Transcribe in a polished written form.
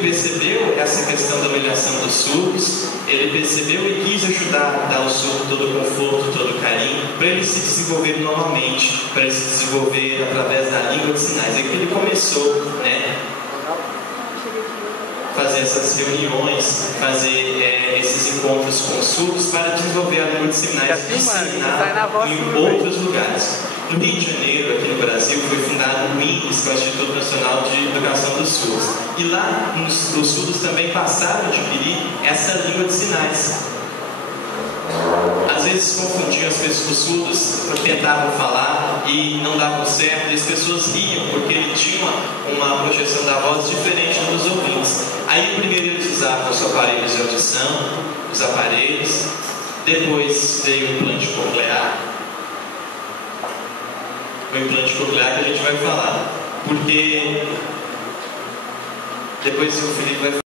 percebeu essa questão da humilhação dos surdos, ele percebeu e quis ajudar, dar ao surdo todo o conforto, todo o carinho, para ele se desenvolver normalmente, para ele se desenvolver através da língua de sinais. É que ele começou, né, fazer essas reuniões, fazer esses encontros com os surdos para desenvolver a língua de sinais e ensinar em outros lugares. No Rio de Janeiro, aqui no Brasil, foi fundado o INPES, que é o Instituto Nacional de Educação dos Surdos. E lá, os surdos também passaram a adquirir essa língua de sinais. Às vezes confundiam as pessoas, os surdos tentavam falar e não davam certo, e as pessoas riam, porque ele tinha uma projeção da voz diferente dos ouvintes. Aí primeiro eles usavam os aparelhos de audição, os aparelhos, depois veio o implante coclear. O implante coclear que a gente vai falar, porque depois o Felipe vai falar.